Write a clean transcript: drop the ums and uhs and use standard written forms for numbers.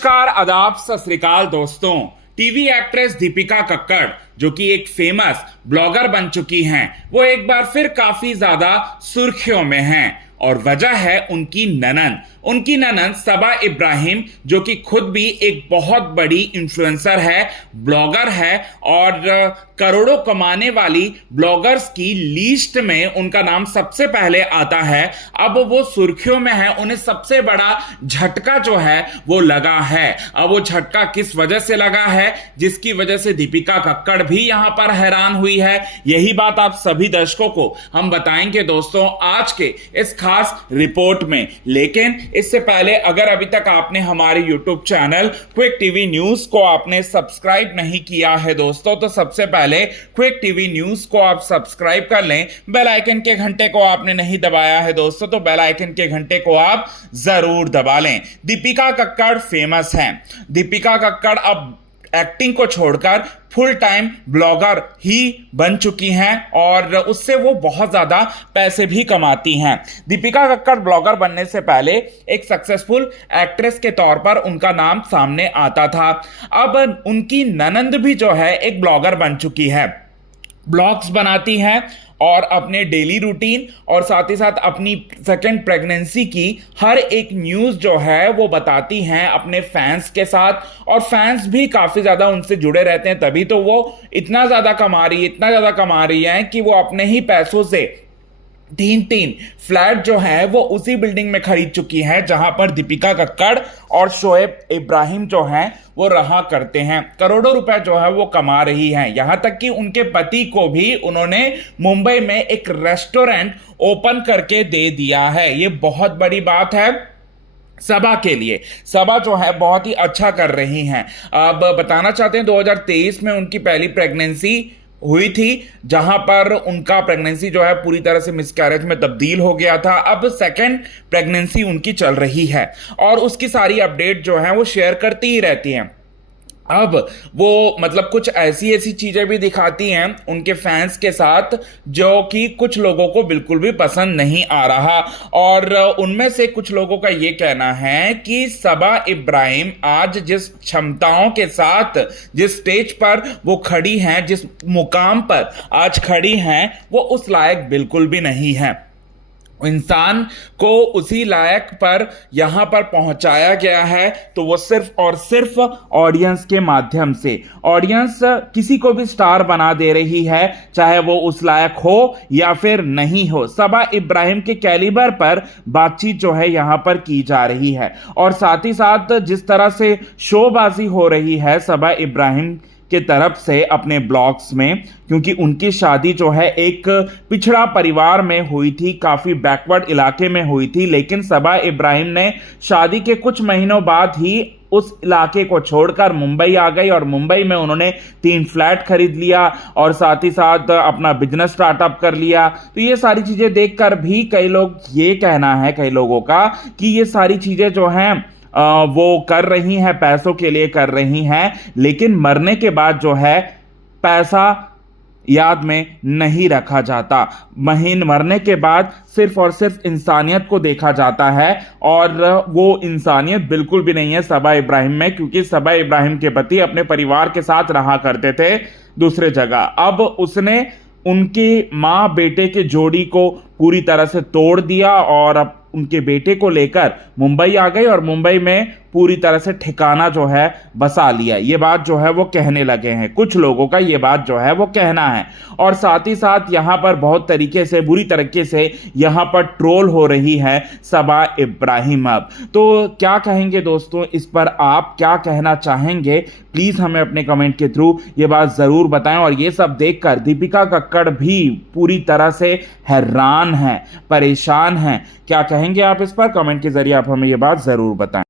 नमस्कार, आदाब, सत श्री अकाल दोस्तों। टीवी एक्ट्रेस दीपिका कक्कड़ जो कि एक फेमस ब्लॉगर बन चुकी हैं, वो एक बार फिर काफी ज्यादा सुर्खियों में हैं और वजह है उनकी ननंद सबा इब्राहिम, जो कि खुद भी एक बहुत बड़ी इन्फ्लुएंसर है, ब्लॉगर है और करोड़ों कमाने वाली ब्लॉगर्स की लिस्ट में उनका नाम सबसे पहले आता है। अब वो सुर्खियों में है, उन्हें सबसे बड़ा झटका जो है वो लगा है। अब वो झटका किस वजह से लगा है, जिसकी वजह से दीपिका कक्कड़ भी यहां पर हैरान हुई है, यही बात आप सभी दर्शकों को हम बताएंगे दोस्तों आज के इस खास रिपोर्ट में। लेकिन इससे पहले अगर अभी तक आपने हमारे YouTube channel quick TV news को आपने सब्सक्राइब नहीं किया है दोस्तों, तो सबसे पहले क्विक टीवी न्यूज को आप सब्सक्राइब कर लें। बेल आइकन के घंटे को आपने नहीं दबाया है दोस्तों, तो बेल आइकन के घंटे को आप जरूर दबा लें। दीपिका कक्कड़ फेमस हैं। दीपिका कक्कड़ अब एक्टिंग को छोड़कर फुल टाइम ब्लॉगर ही बन चुकी हैं और उससे वो बहुत ज्यादा पैसे भी कमाती हैं। दीपिका कक्कड़ ब्लॉगर बनने से पहले एक सक्सेसफुल एक्ट्रेस के तौर पर उनका नाम सामने आता था। अब उनकी ननंद भी जो है एक ब्लॉगर बन चुकी है, ब्लॉग्स बनाती हैं और अपने डेली रूटीन और साथ ही साथ अपनी सेकेंड प्रेगनेंसी की हर एक न्यूज़ जो है वो बताती हैं अपने फैंस के साथ, और फैंस भी काफ़ी ज़्यादा उनसे जुड़े रहते हैं। तभी तो वो इतना ज़्यादा कमा रही है कि वो अपने ही पैसों से तीन फ्लैट जो है वो उसी बिल्डिंग में खरीद चुकी है जहां पर दीपिका कक्कड़ और शोएब इब्राहिम जो हैं वो रहा करते हैं। करोड़ों रुपए जो है वो कमा रही हैं, यहां तक कि उनके पति को भी उन्होंने मुंबई में एक रेस्टोरेंट ओपन करके दे दिया है। ये बहुत बड़ी बात है सबा के लिए। सबा जो है बहुत ही अच्छा कर रही हैं। अब बताना चाहते हैं 2023 में उनकी पहली प्रेगनेंसी हुई थी, जहां पर उनका प्रेगनेंसी जो है पूरी तरह से मिसकैरेज में तब्दील हो गया था। अब सेकेंड प्रेगनेंसी उनकी चल रही है और उसकी सारी अपडेट जो है वो शेयर करती ही रहती हैं। अब वो मतलब कुछ ऐसी चीजें भी दिखाती हैं उनके फैंस के साथ जो कि कुछ लोगों को बिल्कुल भी पसंद नहीं आ रहा, और उनमें से कुछ लोगों का ये कहना है कि सबा इब्राहिम आज जिस क्षमताओं के साथ जिस स्टेज पर वो खड़ी हैं, जिस मुकाम पर आज खड़ी हैं, वो उस लायक बिल्कुल भी नहीं है। इंसान को उसी लायक पर यहां पर पहुंचाया गया है तो वो सिर्फ और सिर्फ ऑडियंस के माध्यम से। ऑडियंस किसी को भी स्टार बना दे रही है, चाहे वो उस लायक हो या फिर नहीं हो। सबा इब्राहिम के कैलिबर पर बातचीत जो है यहां पर की जा रही है और साथ ही साथ जिस तरह से शोबाजी हो रही है सबा इब्राहिम के तरफ से अपने ब्लॉग्स में, क्योंकि उनकी शादी जो है एक पिछड़ा परिवार में हुई थी, काफ़ी बैकवर्ड इलाके में हुई थी, लेकिन सबा इब्राहिम ने शादी के कुछ महीनों बाद ही उस इलाके को छोड़कर मुंबई आ गई और मुंबई में उन्होंने 3 फ्लैट खरीद लिया और साथ ही साथ अपना बिजनेस स्टार्टअप कर लिया। तो ये सारी चीज़ें देखकर भी कई लोगों का कि ये सारी चीज़ें जो हैं वो कर रही हैं, पैसों के लिए कर रही हैं, लेकिन मरने के बाद जो है पैसा याद में नहीं रखा जाता। मरने के बाद सिर्फ और सिर्फ इंसानियत को देखा जाता है और वो इंसानियत बिल्कुल भी नहीं है सबा इब्राहिम में, क्योंकि सबा इब्राहिम के पति अपने परिवार के साथ रहा करते थे दूसरे जगह। अब उसने उनके माँ बेटे के जोड़ी को पूरी तरह से तोड़ दिया और अब उनके बेटे को लेकर मुंबई आ गई और मुंबई में पूरी तरह से ठिकाना जो है बसा लिया। ये बात जो है वो कहने लगे हैं, कुछ लोगों का ये बात जो है वो कहना है। और साथ ही साथ यहाँ पर बहुत बुरी तरीके से यहाँ पर ट्रोल हो रही है सबा इब्राहिम। अब तो क्या कहेंगे दोस्तों, इस पर आप क्या कहना चाहेंगे? प्लीज़ हमें अपने कमेंट के थ्रू ये बात ज़रूर बताएं। और ये सब देखकर दीपिका कक्कड़ भी पूरी तरह से हैरान हैं, परेशान हैं। क्या कहेंगे आप इस पर? कमेंट के जरिए आप हमें ये बात ज़रूर बताएं।